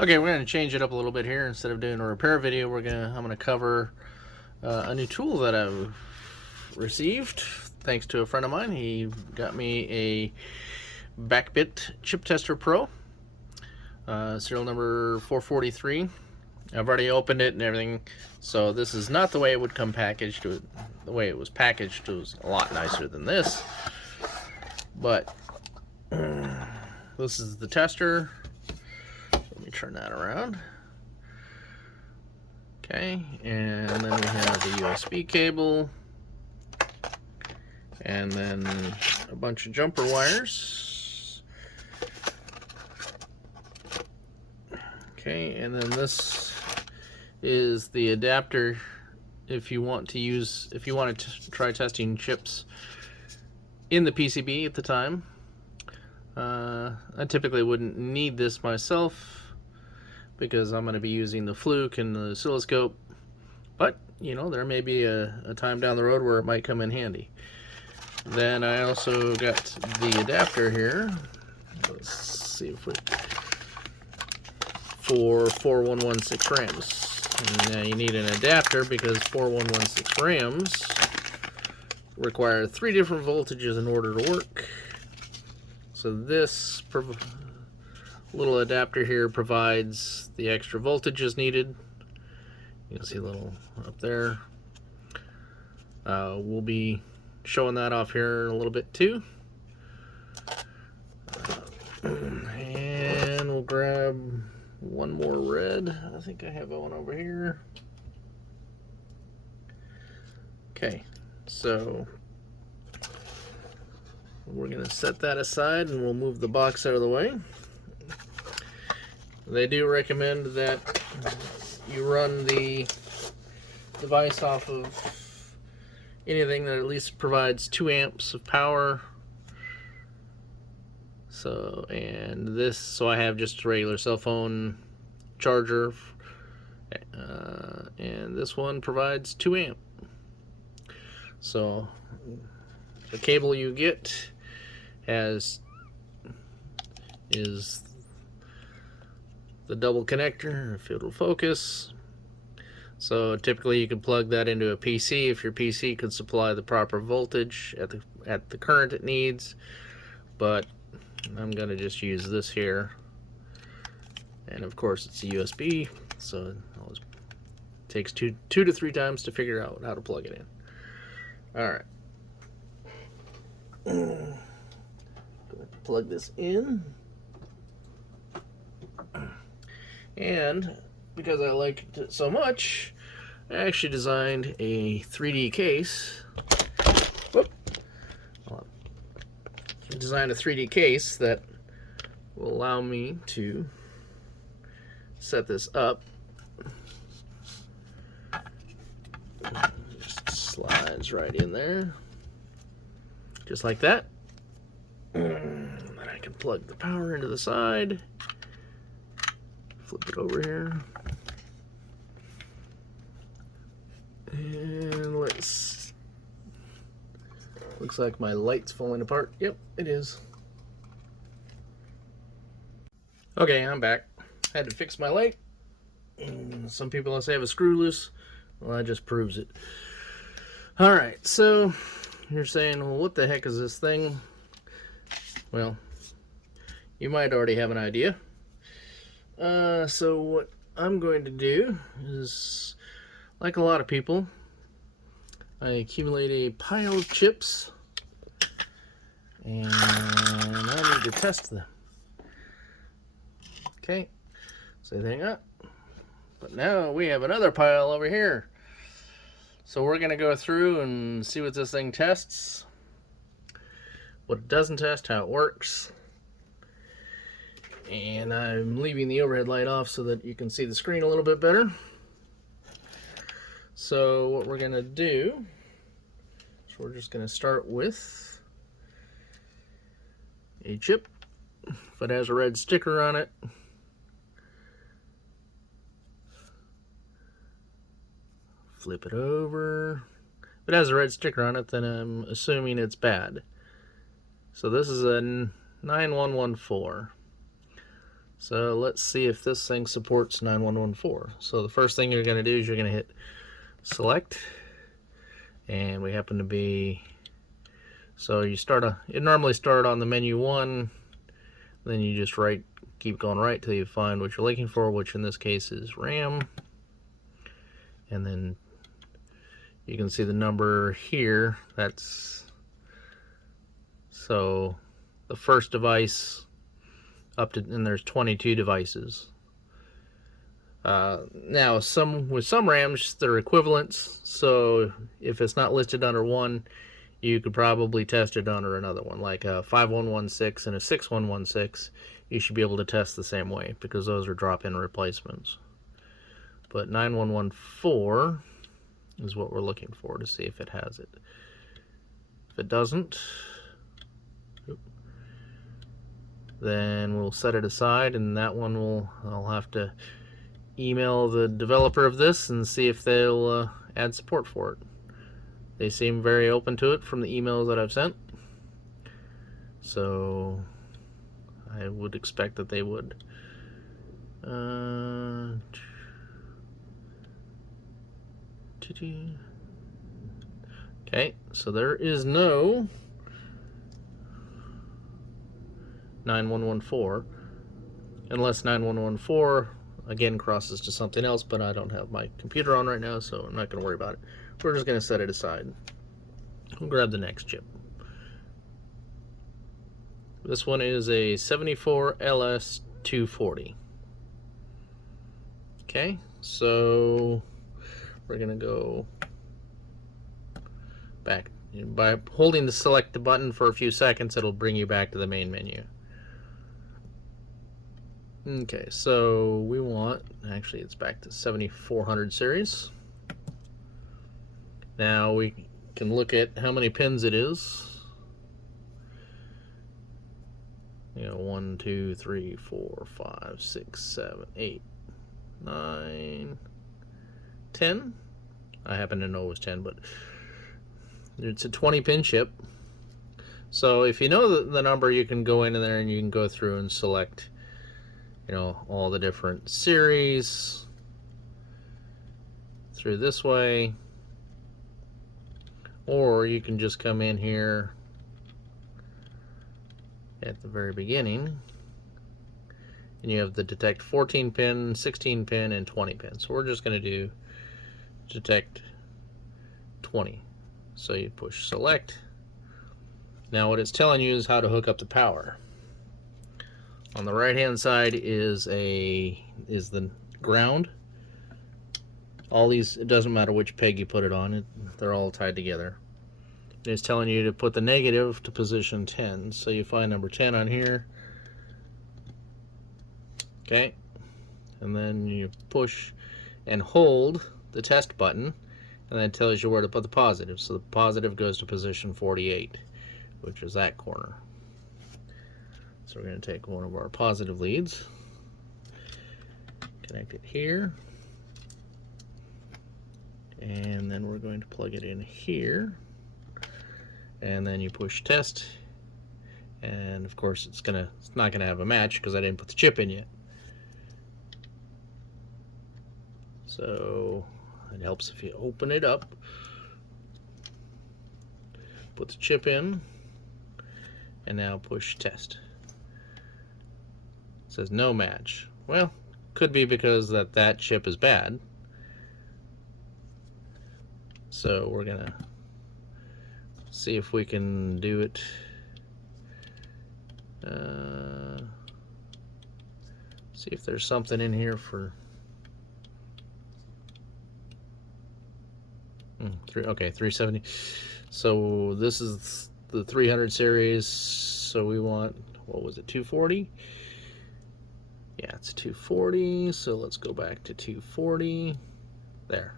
Okay, we're going to change it up a little bit here. Instead of doing a repair video, I'm gonna cover a new tool that I've received thanks to a friend of mine. He got me a BackBit Chip Tester Pro, serial number 443. I've already opened it and everything, so this is not the way it would come packaged. The way it was packaged was a lot nicer than this, but this is the tester. Let me turn that around. Okay, and then we have the USB cable, and then a bunch of jumper wires. Okay, and then this is the adapter if you want to try testing chips in the PCB at the time. I typically wouldn't need this myself because I'm going to be using the fluke and the oscilloscope, but you know, there may be a time down the road where it might come in handy. Then I also got the adapter here. Let's see if for 4116 RAMs. Now you need an adapter because 4116 RAMs require 3 different voltages in order to work. So this little adapter here provides the extra voltages needed. You can see a little up there. We'll be showing that off here in a little bit too. And we'll grab one more red. I think I have one over here. Okay, so we're going to set that aside and we'll move the box out of the way. They do recommend that you run the device off of anything that at least provides 2 amps of power. So, so I have just a regular cell phone charger, and this one provides 2 amp. So the cable you get is the double connector, if it'll focus. So typically you can plug that into a PC if your PC could supply the proper voltage at the current it needs, but I'm gonna just use this here, and of course it's a USB, so it always takes two to 3 times to figure out how to plug it in. All right, plug this in. And because I liked it so much, I actually designed a 3D case. Designed a 3D case that will allow me to set this up. Just slides right in there, just like that. And then I can plug the power into the side. Flip it over here. And looks like my light's falling apart. Yep, it is. Okay, I'm back. Had to fix my light. Some people say I have a screw loose. Well, that just proves it. Alright, so you're saying, well, what the heck is this thing? Well, you might already have an idea. So what I'm going to do is, like a lot of people, I accumulate a pile of chips, and I need to test them. Okay, so hang up. But now we have another pile over here. So we're going to go through and see what this thing tests, what it doesn't test, how it works. And I'm leaving the overhead light off so that you can see the screen a little bit better. So what we're going to do is we're just going to start with a chip. If it has a red sticker on it, flip it over. If it has a red sticker on it, then I'm assuming it's bad. So this is a 9114. So let's see if this thing supports 9114. So the first thing you're going to do is you're going to hit select, and we happen to be, so you start it normally start on the menu 1, then you just keep going right till you find what you're looking for, which in this case is RAM, and then you can see the number here. That's so the first device up to, and there's 22 devices. Now with some RAMs they're equivalents, so if it's not listed under one, you could probably test it under another one, like a 5116 and a 6116. You should be able to test the same way because those are drop-in replacements. But 9114 is what we're looking for to see if it has it. If it doesn't, then we'll set it aside, and that one I'll have to email the developer of this and see if they'll add support for it. They seem very open to it from the emails that I've sent, so I would expect that they would. Okay, so there is no 9114, unless 9114 again crosses to something else, but I don't have my computer on right now, so I'm not going to worry about it. We're just going to set it aside. We'll grab the next chip. This one is a 74LS240. Okay, so we're going to go back. By holding the select button for a few seconds, it'll bring you back to the main menu. Okay, so we want, actually it's back to 7400 series. Now we can look at how many pins it is. 1, 2, 3, 4, 5, 6, 7, 8, 9, 10. I happen to know it was 10, but it's a 20-pin chip. So if you know the number, you can go in there and you can go through and select, all the different series through this way, or you can just come in here at the very beginning and you have the detect 14 pin, 16 pin, and 20 pin. So we're just going to do detect 20. So you push select. Now what it's telling you is how to hook up the power. On the right hand side is the ground. All these, it doesn't matter which peg you put it on, they're all tied together. It's telling you to put the negative to position 10. So you find number 10 on here. Okay. And then you push and hold the test button, and then it tells you where to put the positive. So the positive goes to position 48, which is that corner. So we're going to take one of our positive leads, connect it here, and then we're going to plug it in here. And then you push test, and of course it's not gonna have a match because I didn't put the chip in yet. So it helps if you open it up, put the chip in, and now push test. It says no match. Well, could be because that chip is bad. So we're gonna see if we can do it. See if there's something in here for okay, 370. So this is the 300 series. So we want, what was it, 240? Yeah, it's 240. So let's go back to 240. There.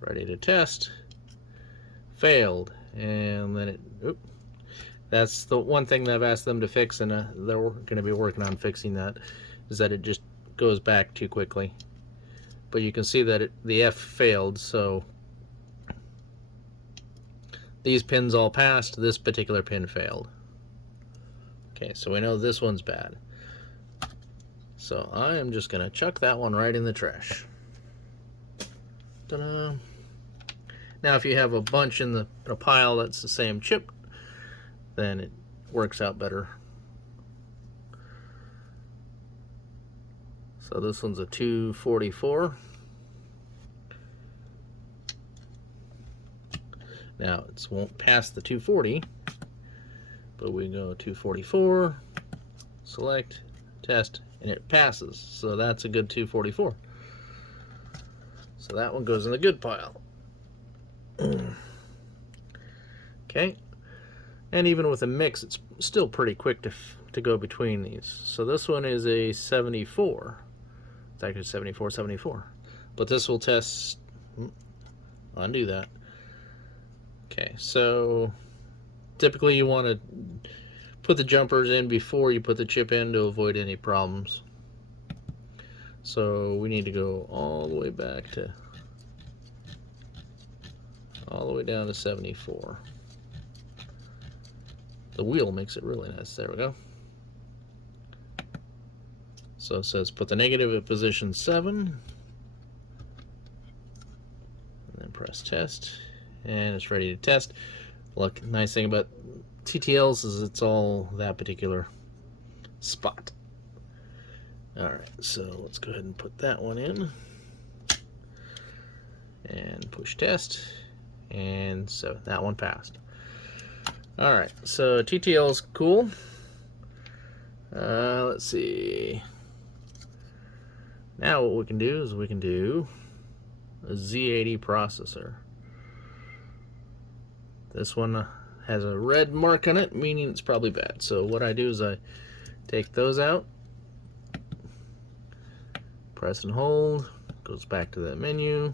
Ready to test. Failed. And then it, that's the one thing that I've asked them to fix, and they're going to be working on fixing that, is that it just goes back too quickly. But you can see that the F failed, so these pins all passed, this particular pin failed. Okay, so we know this one's bad. So I am just going to chuck that one right in the trash. Ta-da. Now if you have a bunch in a pile that's the same chip, then it works out better. So this one's a 244. Now it won't pass the 240, but we go 244, select, test, and it passes. So that's a good 244. So that one goes in the good pile. Okay, and even with a mix, it's still pretty quick to go between these. So this one is a 74. It's actually 74, 74. But this will test, undo that. Okay, so typically you want to put the jumpers in before you put the chip in to avoid any problems. So we need to go all the way back to, all the way down to 74. The wheel makes it really nice. There we go. So it says put the negative at position 7. And then press test. And it's ready to test. Look, nice thing about TTLs is it's all that particular spot. Alright, so let's go ahead and put that one in. And push test. And so that one passed. Alright, so TTL is cool. Let's see. Now what we can do is we can do a Z80 processor. This one has a red mark on it, meaning it's probably bad. So what I do is I take those out, press and hold, goes back to that menu,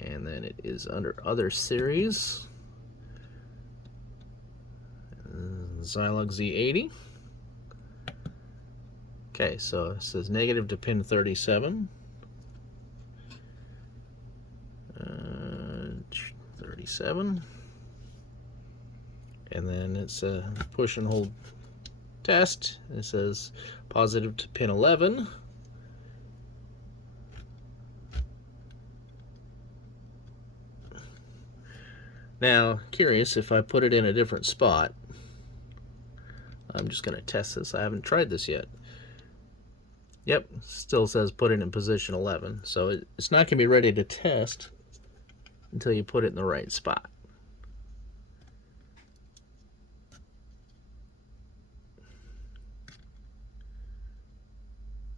and then it is under other series, Zilog Z80. Okay, so it says negative to pin 37. 37. And then it's a push and hold test. It says positive to pin 11. Now, curious, if I put it in a different spot, I'm just going to test this. I haven't tried this yet. Yep, still says put it in position 11. So it's not going to be ready to test until you put it in the right spot.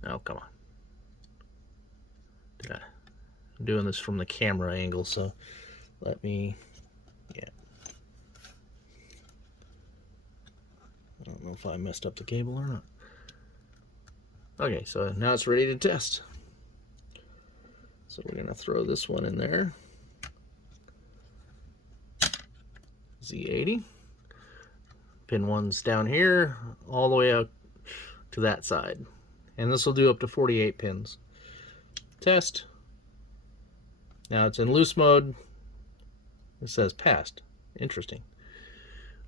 Oh, come on. I'm doing this from the camera angle, so let me, yeah. I don't know if I messed up the cable or not. Okay, so now it's ready to test. So we're gonna throw this one in there. Z80. Pin 1's down here, all the way out to that side. And this will do up to 48 pins. Test. Now it's in loose mode. It says passed. Interesting.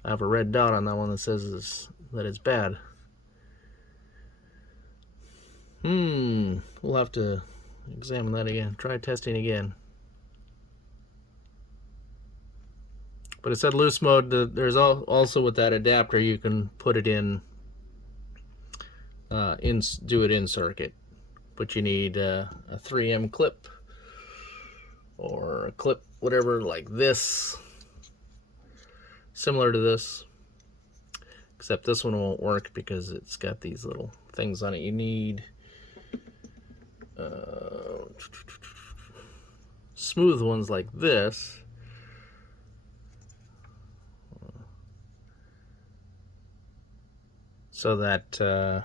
I have a red dot on that one that says that it's bad. We'll have to examine that again. Try testing again. But it said loose mode. There's also with that adapter you can put it in, do it in circuit. But you need a 3M clip or a clip, whatever, like this, similar to this. Except this one won't work because it's got these little things on it. You need smooth ones like this. So that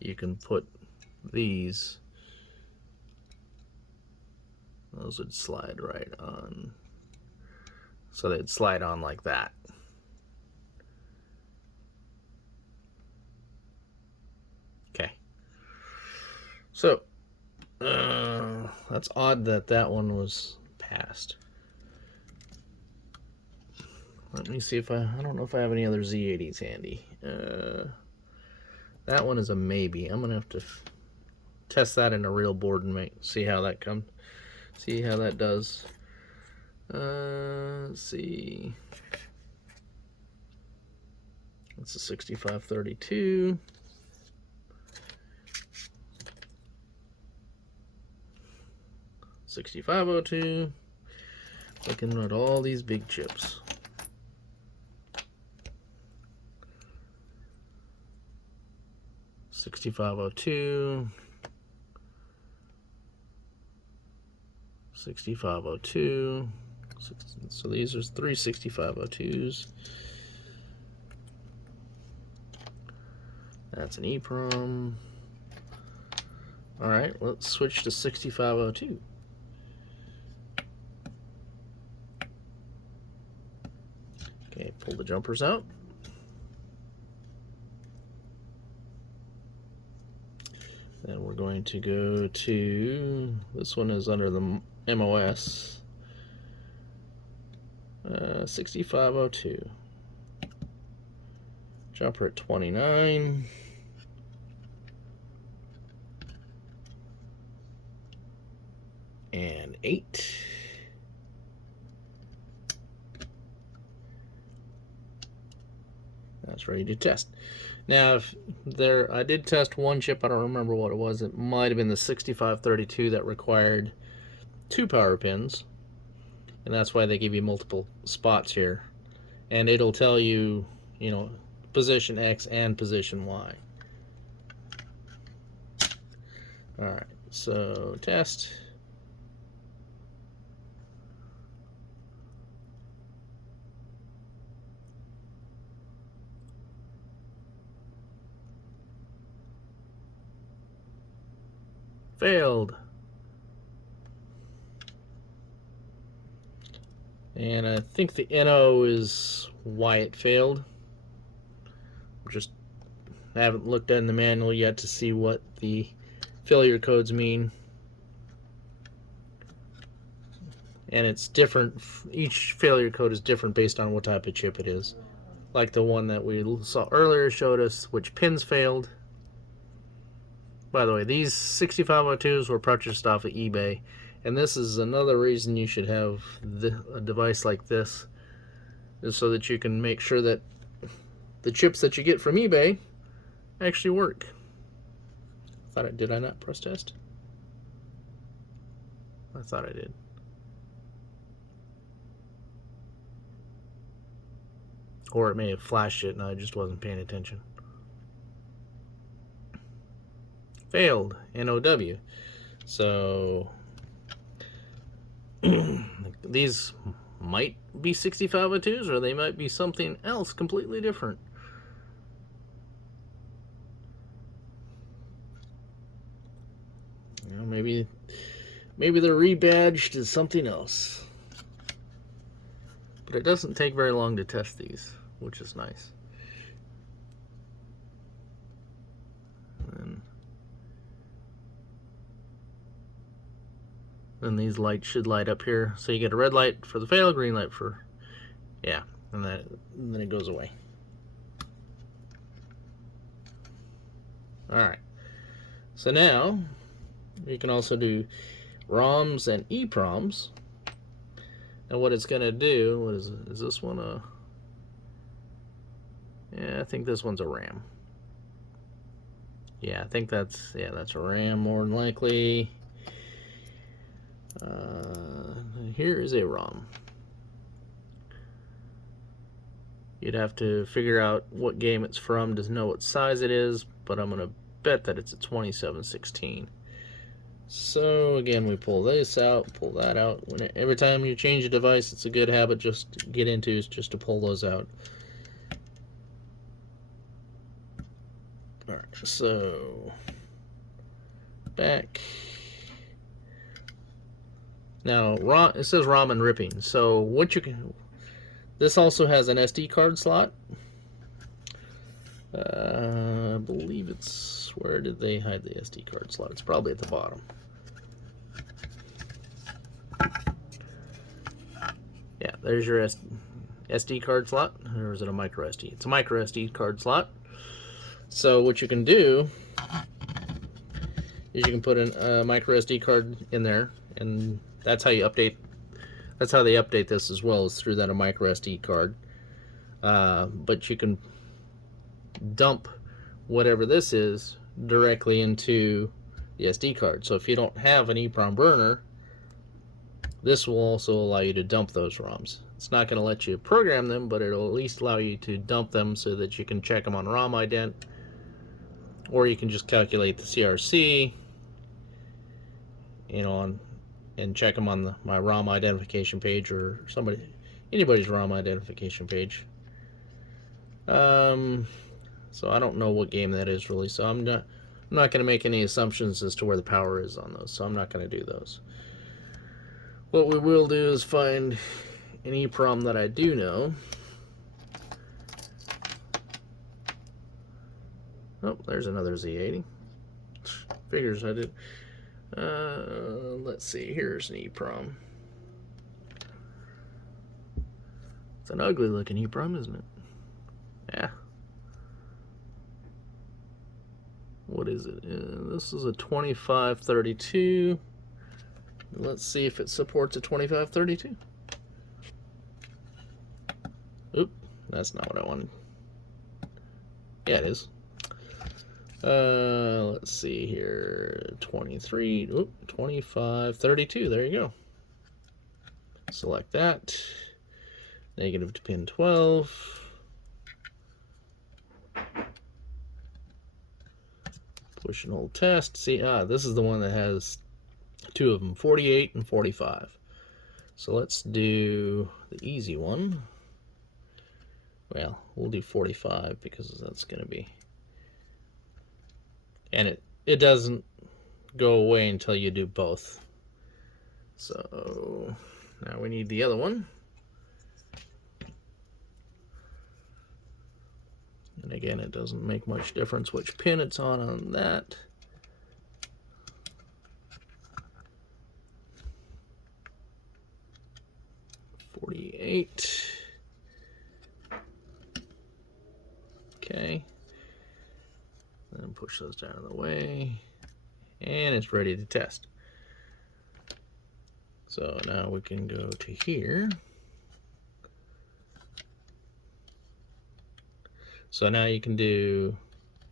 you can put these. Those would slide right on. So they'd slide on like that. Okay. So that's odd that that one was passed. Let me see if I don't know if I have any other Z80s handy. That one is a maybe. I'm gonna have to test that in a real board and see how that does. Let's see. It's a 6532. $6502. Looking at all these big chips. $6502. $6502. So these are three 6502s. That's an EEPROM. All right, let's switch to 6502. Okay, pull the jumpers out. Then we're going to go to, this one is under the MOS. 6502. Jumper at 29. And 8. That's ready to test. Now, if I did test one chip, I don't remember what it was. It might have been the 6532 that required 2 power pins, and that's why they give you multiple spots here. And it'll tell you, you know, position X and position Y. All right, so test. Failed. And I think the NO is why it failed. Just haven't looked in the manual yet to see what the failure codes mean. And it's different. Each failure code is different based on what type of chip it is. Like the one that we saw earlier showed us which pins failed. By the way, these 6502s were purchased off of eBay, and this is another reason you should have a device like this, is so that you can make sure that the chips that you get from eBay actually work. Did I not press test? I thought I did. Or it may have flashed it and I just wasn't paying attention. Failed, NOW. So these might be 6502s, or they might be something else completely different. You know, maybe they're rebadged as something else. But it doesn't take very long to test these, which is nice. And these lights should light up here. So you get a red light for the fail, green light for, yeah, and then it goes away. Alright, so now you can also do ROMs and EEPROMs. And what it's going to do, what is this one a, yeah, I think this one's a RAM. Yeah, I think that's a RAM more than likely. Here is a ROM. You'd have to figure out what game it's from to know what size it is, but I'm gonna bet that it's a 2716. So again, we pull this out, pull that out. Every time you change a device, it's a good habit just to get into, is just to pull those out. All right, so back. Now, it says ROM and ripping. So what you can, this also has an SD card slot. I believe it's, where did they hide the SD card slot? It's probably at the bottom. Yeah, there's your SD card slot, or is it a micro SD? It's a micro SD card slot. So what you can do is you can put a micro SD card in there, and that's how you update. That's how they update this as well, is through that a micro SD card. But you can dump whatever this is directly into the SD card. So if you don't have an EEPROM burner, this will also allow you to dump those ROMs. It's not going to let you program them, but it'll at least allow you to dump them so that you can check them on ROM ident, or you can just calculate the CRC, you know, and check them on my ROM identification page, or anybody's ROM identification page. So I don't know what game that is really, so I'm not going to make any assumptions as to where the power is on those, so I'm not going to do those. What we will do is find an EEPROM that I do know. Oh, there's another Z80. Figures I did. Let's see, here's an EEPROM. It's an ugly looking EEPROM, isn't it? Yeah. What is it? This is a 2532. Let's see if it supports a 2532. Oop, that's not what I wanted. Yeah, it is. Let's see here. 2532. There you go. Select that. Negative to pin 12. Push and hold test. See, this is the one that has two of them, 48 and 45. So let's do the easy one. Well, we'll do 45 because that's going to be... And it doesn't go away until you do both. So now we need the other one. And again, it doesn't make much difference which pin it's on that. .48. Okay. Then push those down the way, and it's ready to test. So now we can go to here. So now you can do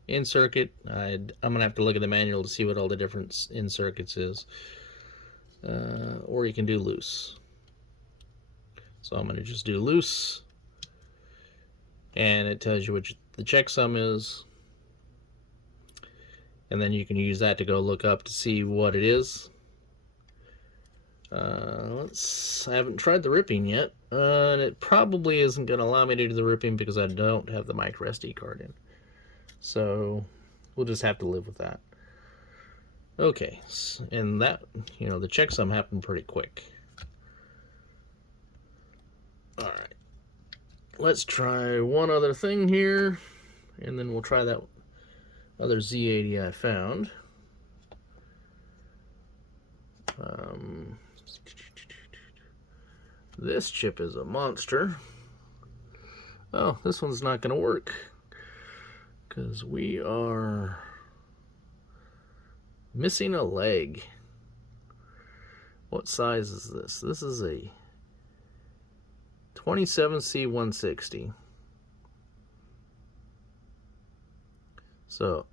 in circuit. I'm gonna have to look at the manual to see what all the difference in circuits is, or you can do loose. So I'm gonna just do loose, and it tells you what the checksum is, and then you can use that to go look up to see what it is. I haven't tried the ripping yet, and it probably isn't going to allow me to do the ripping because I don't have the micro SD card in. So we'll just have to live with that. Okay, and that, you know, the checksum happened pretty quick. All right, let's try one other thing here, and then we'll try that other Z80 I found. This chip is a monster. Oh, this one's not going to work because we are missing a leg. What size is this? This is a 27C160. So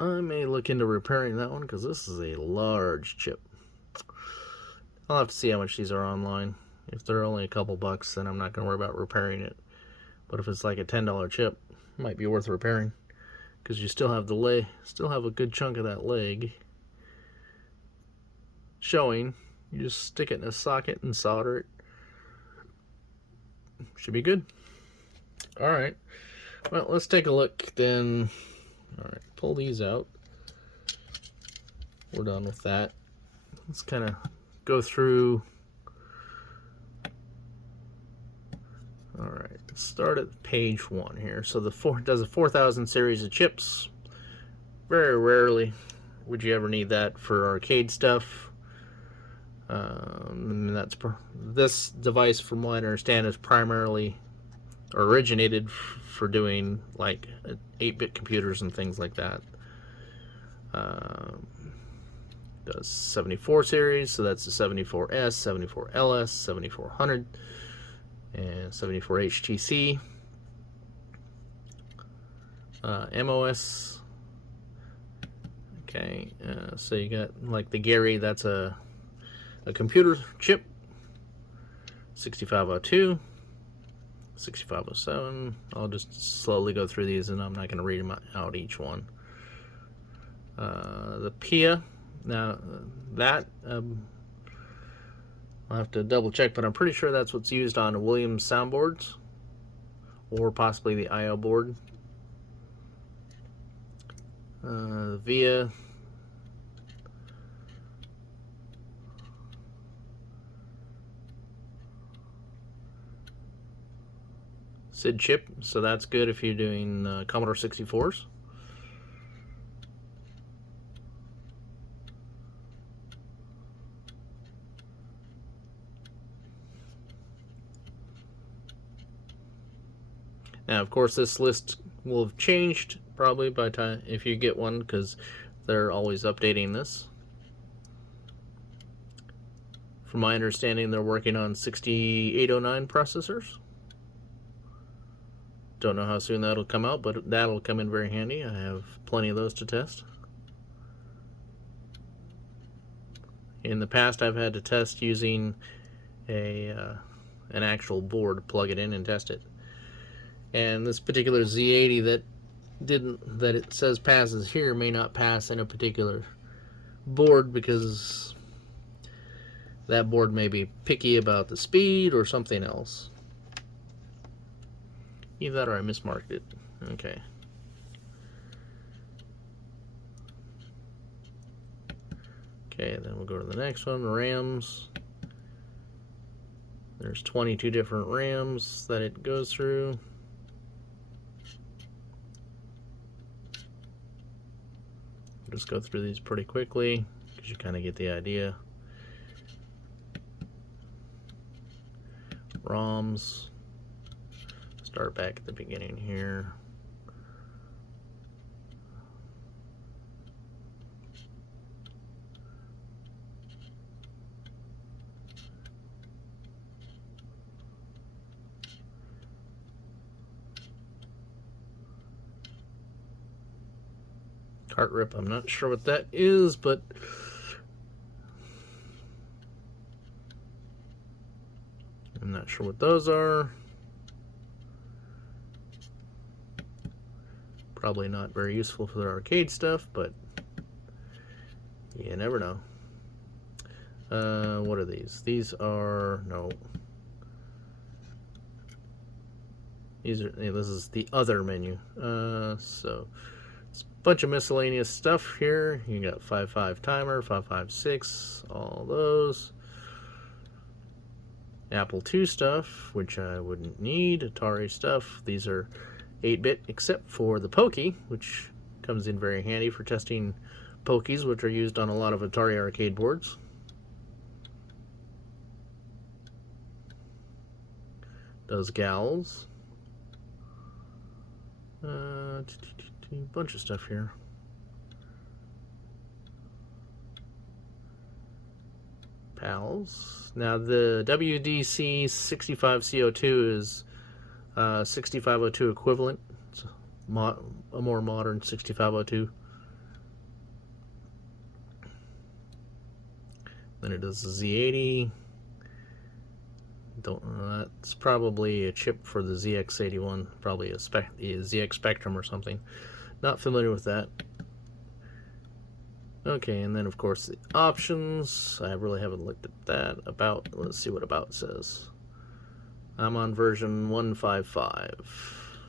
I may look into repairing that one because this is a large chip. I'll have to see how much these are online. If they're only a couple bucks, then I'm not going to worry about repairing it. But if it's like a $10 chip, it might be worth repairing because you still have the leg, still have a good chunk of that leg showing. You just stick it in a socket and solder it. Should be good. All right. Well, let's take a look then. All right, pull these out. We're done with that. Let's kind of go through. All right, let's start at page 1 here. So does a 4000 series of chips. Very rarely would you ever need that for arcade stuff. This device, from what I understand, is primarily or originated for doing like 8-bit computers and things like that. Does 74 series, so that's the 74S, 74LS, 7400, and 74 HTC. MOS. Okay, so you got like the Gary, that's a computer chip. 6502, 6507. I'll just slowly go through these, and I'm not going to read them out each one. The PIA. Now that I'll have to double check, but I'm pretty sure that's what's used on Williams soundboards, or possibly the I/O board. VIA. SID chip, so that's good if you're doing Commodore 64s. Now, of course, this list will have changed probably by time if you get one, because they're always updating this. From my understanding, they're working on 6809 processors. Don't know how soon that'll come out, but that'll come in very handy. I have plenty of those to test. In the past, I've had to test using an actual board, plug it in and test it. And this particular Z80 that it says passes here may not pass in a particular board, because that board may be picky about the speed or something else. Either that or I mismarked it. Okay. Okay, then we'll go to the next one, RAMs. There's 22 different RAMs that it goes through. I'll just go through these pretty quickly, because you kind of get the idea. ROMs. Start back at the beginning here. Cart rip, I'm not sure what that is, but I'm not sure what those are. Probably not very useful for the arcade stuff, but you never know. What are these? These are, no. These are, this is the other menu. So it's a bunch of miscellaneous stuff here. You got 5.5 timer, 5.56, all those. Apple II stuff, which I wouldn't need. Atari stuff. These are 8-bit, except for the Pokey, which comes in very handy for testing Pokies, which are used on a lot of Atari arcade boards. Does gals. Bunch of stuff here. PALs. Now the WDC 65CO2 is 6502 equivalent. It's a more modern 6502. Then it does the Z80. That's probably a chip for the ZX81, probably a ZX Spectrum or something. Not familiar with that. Okay, and then of course the options. I really haven't looked at that. About, let's see what about says. I'm on version 155.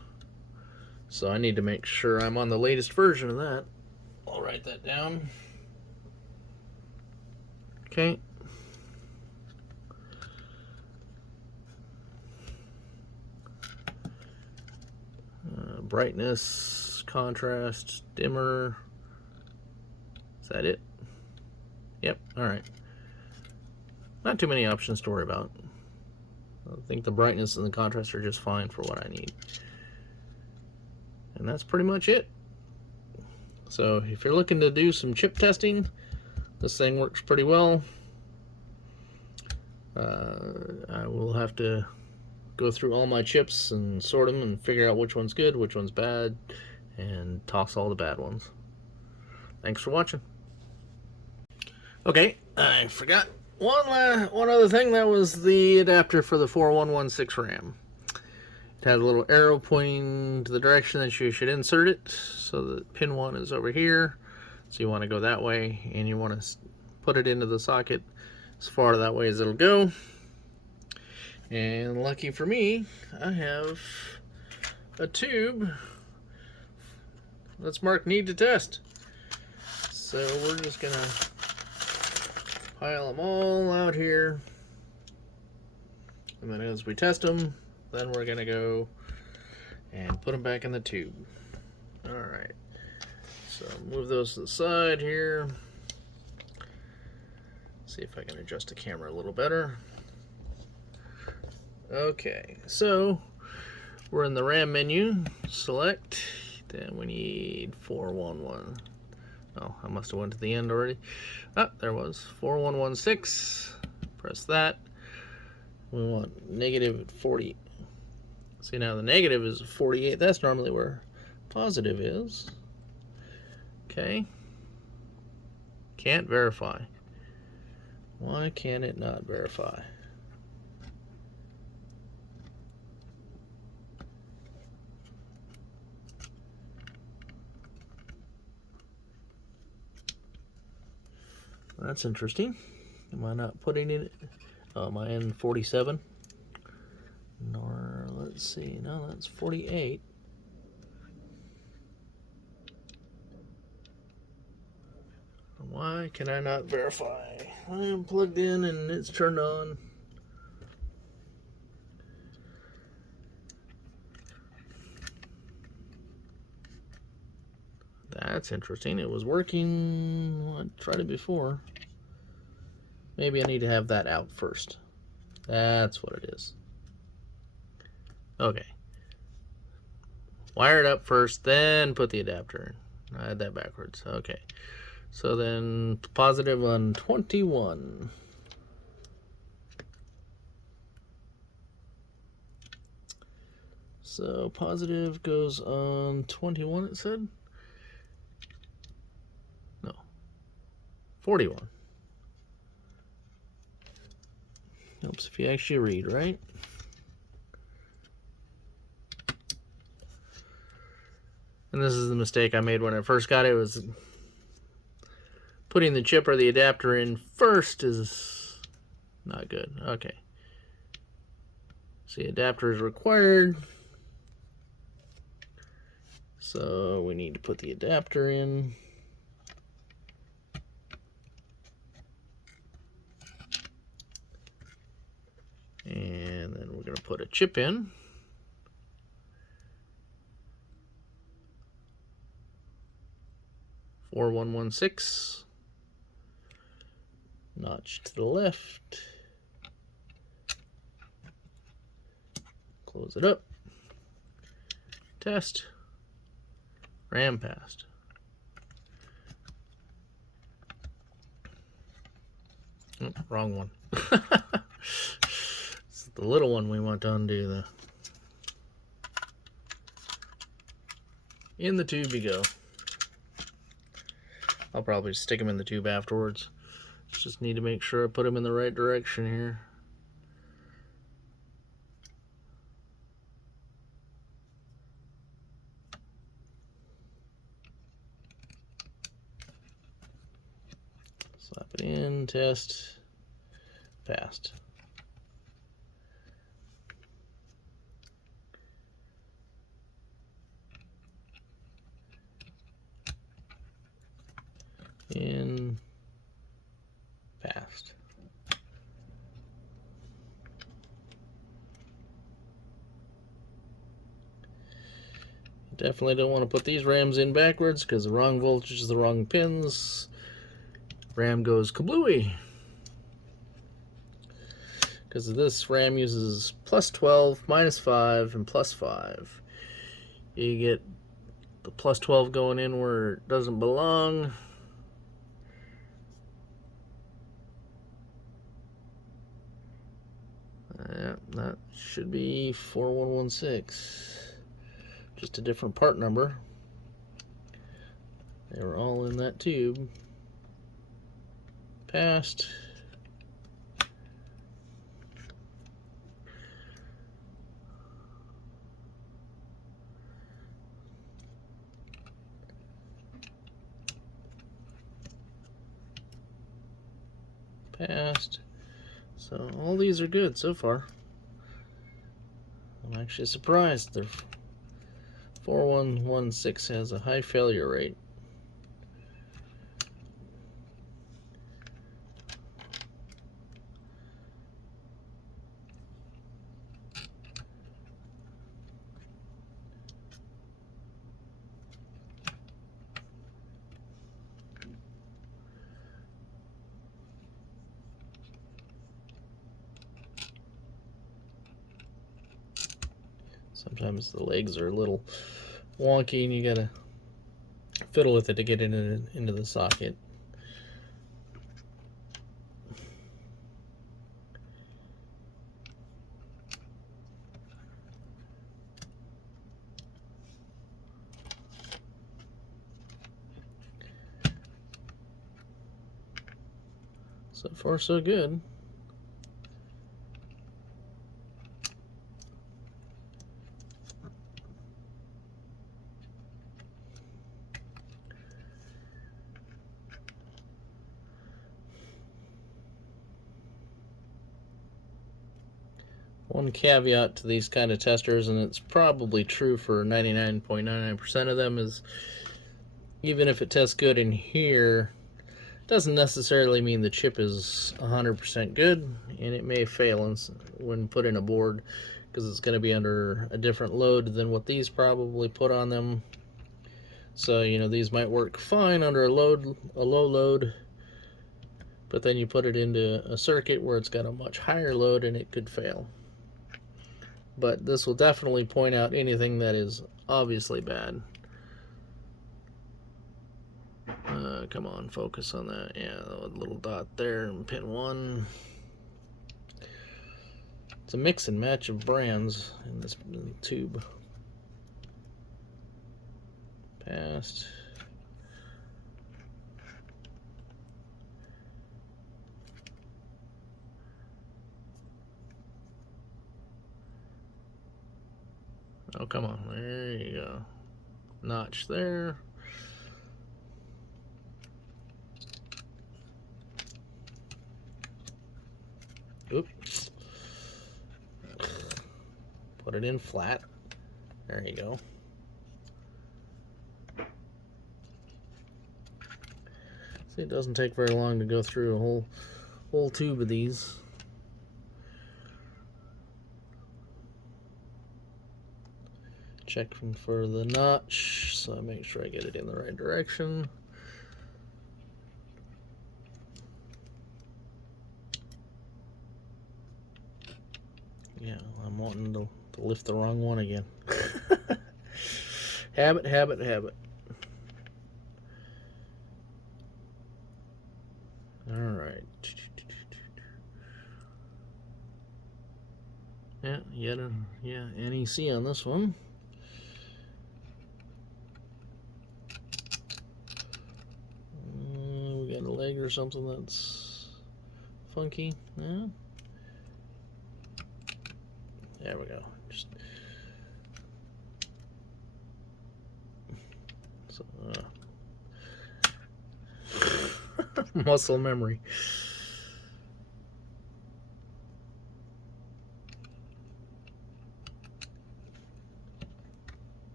So I need to make sure I'm on the latest version of that. I'll write that down. Okay. Brightness, contrast, dimmer. Is that it? Yep, alright. Not too many options to worry about. I think the brightness and the contrast are just fine for what I need. And that's pretty much it. So if you're looking to do some chip testing, this thing works pretty well. I will have to go through all my chips and sort them and figure out which one's good, which one's bad, and toss all the bad ones. Thanks for watching. Okay, I forgot one other thing. That was the adapter for the 4116 RAM. It has a little arrow pointing to the direction that you should insert it. So the pin 1 is over here. So you want to go that way, and you want to put it into the socket as far that way as it'll go. And lucky for me, I have a tube that's marked need to test. So we're just gonna pile them all out here, and then as we test them, then we're gonna go and put them back in the tube. All right, so move those to the side here. See if I can adjust the camera a little better. Okay, so we're in the RAM menu. Select. Then we need 411. Oh, I must have went to the end already. Ah, there was 4116. Press that. We want negative 40. See, now the negative is 48. That's normally where positive is. Okay. Can't verify. Why can it not verify? That's interesting. Am I not putting it? Oh, am I in 47? Nor, let's see. No, that's 48. Why can I not verify? I am plugged in and it's turned on. That's interesting. It was working. I tried it before. Maybe I need to have that out first. That's what it is. Okay. Wire it up first, then put the adapter in. I had that backwards. Okay. So then positive on 21. So positive goes on 21, it said? No. 41. Helps if you actually read, right? And this is the mistake I made when I first got it. Was putting the chip or the adapter in first is not good. Okay. See, adapter is required. So we need to put the adapter in. And then we're going to put a chip in. (4116). Notch to the left. Close it up. Test. RAM passed. Oh, wrong one. It's the little one we want to undo. The in the tube you go. I'll probably stick them in the tube afterwards. Just need to make sure I put them in the right direction here. Slap it in, test, passed. In, passed. Definitely don't want to put these RAMs in backwards because the wrong voltage is the wrong pins. RAM goes kablooey. because this RAM uses plus 12, minus 5, and plus 5. You get the plus 12 going in where it doesn't belong. Yeah, that should be 4116. Just a different part number. They were all in that tube. Passed. Passed. So all these are good so far. I'm actually surprised. The 4116 has a high failure rate. Sometimes the legs are a little wonky and you gotta fiddle with it to get it into the socket. So far, so good. One caveat to these kind of testers, and it's probably true for 99.99% of them, is even if it tests good in here, it doesn't necessarily mean the chip is 100% good, and it may fail when put in a board because it's going to be under a different load than what these probably put on them. So, you know, these might work fine under a low load, but then you put it into a circuit where it's got a much higher load and it could fail. But this will definitely point out anything that is obviously bad. Come on, focus on that. Yeah, the little dot there in pin 1. It's a mix and match of brands in this tube. Passed. Oh, come on. There you go. Notch there. Oops. Put it in flat. There you go. See, it doesn't take very long to go through a whole tube of these. Checking for the notch, so I make sure I get it in the right direction. Yeah, I'm wanting to lift the wrong one again. Habit. All right. Yeah, NEC on this one. We got a leg or something that's funky. Yeah. There we go. Just muscle memory.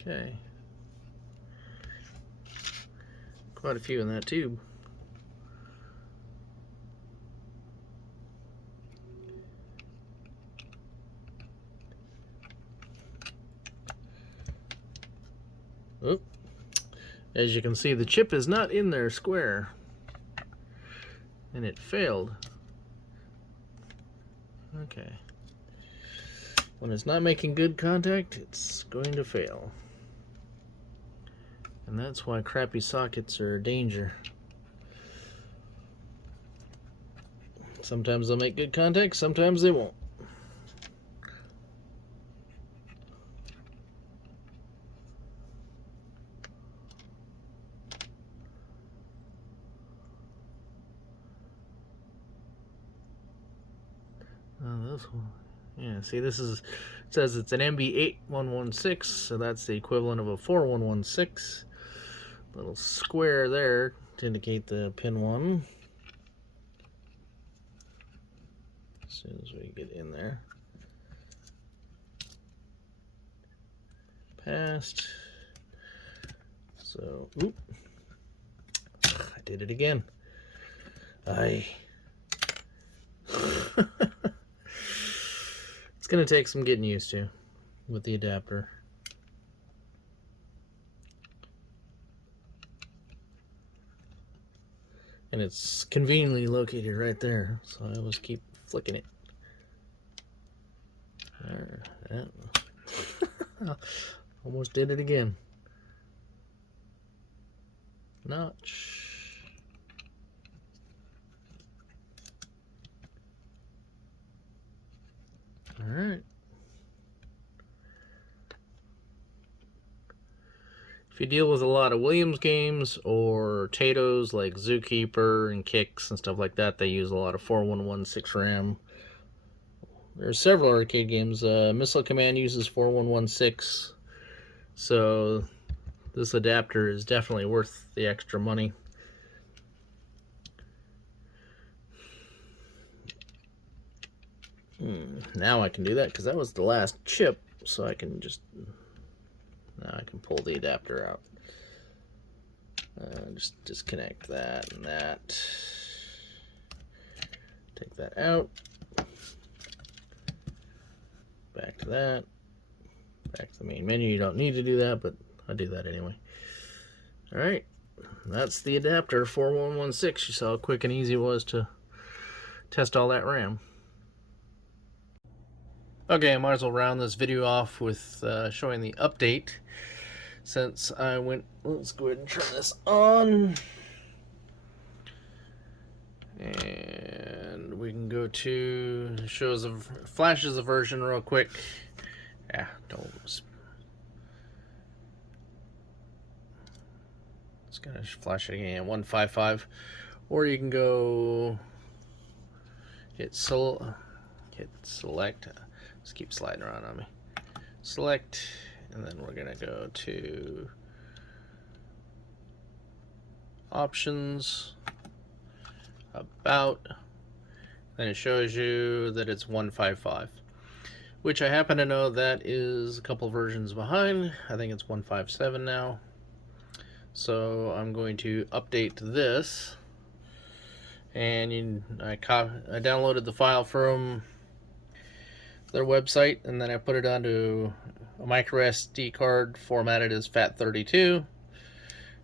Okay. Quite a few in that tube. Oop. As you can see, the chip is not in there square. and it failed. Okay. When it's not making good contact, it's going to fail. And that's why crappy sockets are a danger. Sometimes they'll make good contact, sometimes they won't. This one. Yeah, see, this is, it says it's an MB8116, so that's the equivalent of a 4116. Little square there to indicate the pin 1. As soon as we get in there. Passed. So, oop. I did it again. It's going to take some getting used to with the adapter. And it's conveniently located right there, so I always keep flicking it. Almost did it again. Notch. All right. If you deal with a lot of Williams games or Tato's like Zookeeper and Kicks and stuff like that, they use a lot of 4116 RAM. There's several arcade games. Missile Command uses 4116, so this adapter is definitely worth the extra money. Now I can do that because that was the last chip, so I can just, now I can pull the adapter out. Just disconnect that and that. Take that out. Back to that. Back to the main menu. You don't need to do that, but I do that anyway. Alright, that's the adapter 4116. You saw how quick and easy it was to test all that RAM. Okay, I might as well round this video off with showing the update. Since I went, let's go ahead and turn this on. And we can go to shows of flashes of version real quick. Yeah, don't. It's gonna flash it again. 155, or you can go hit select. Just keep sliding around on me. Select, and then we're gonna go to options, about, then it shows you that it's 155, which I happen to know that is a couple versions behind. I think it's 157 now. So I'm going to update this, and I downloaded the file from their website, and then I put it onto a micro SD card formatted as FAT32.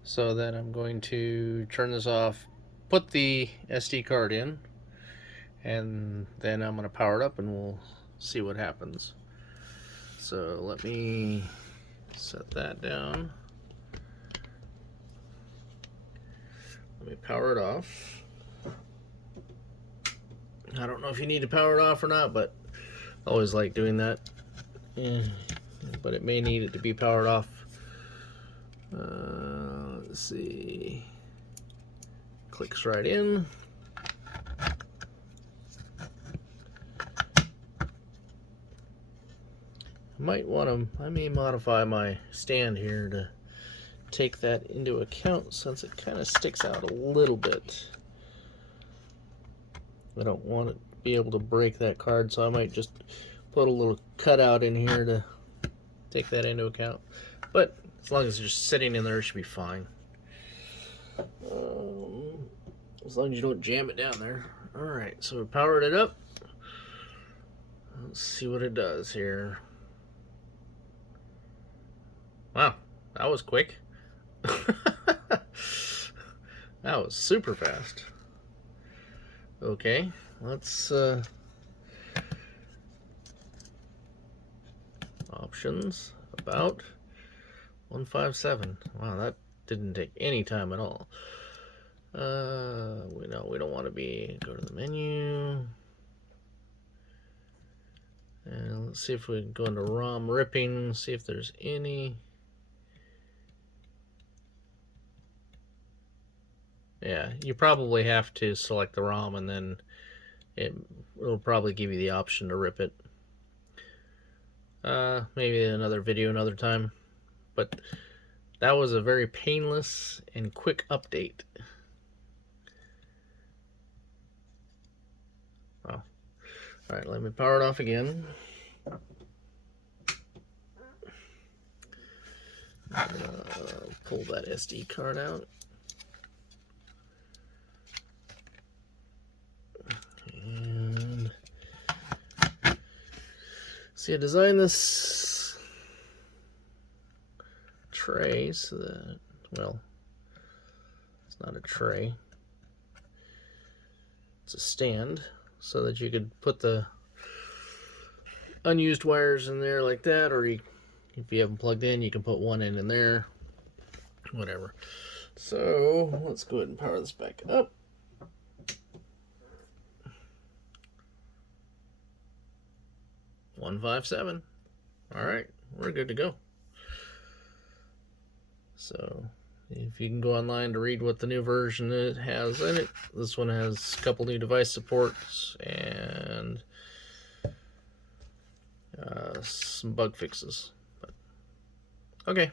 So then I'm going to turn this off, put the SD card in, and then I'm going to power it up and we'll see what happens. So let me set that down. Let me power it off. I don't know if you need to power it off or not, but I always like doing that. But it may need it to be powered off. Let's see. Clicks right in. I may modify my stand here to take that into account, since it kind of sticks out a little bit. I don't want it to be able to break that card, so I might just put a little cutout in here to take that into account. But as long as it's just sitting in there, it should be fine. As long as you don't jam it down there. Alright, so we powered it up. Let's see what it does here. Wow, that was quick. That was super fast. Okay, let's options about 157. Wow, that didn't take any time at all. We don't want to be, go to the menu. And let's see if we can go into ROM ripping, see if there's any. Yeah, you probably have to select the ROM and then it'll probably give you the option to rip it. Maybe another video another time. But that was a very painless and quick update. Wow. Alright, let me power it off again. Pull that SD card out. And see, I designed this tray so that, well, it's not a tray. It's a stand so that you could put the unused wires in there like that, or if you have them plugged in, you can put one in there, whatever. So let's go ahead and power this back up. $157. All right, we're good to go. So if you can go online to read what the new version it has in it, this one has a couple new device supports and some bug fixes. But, okay.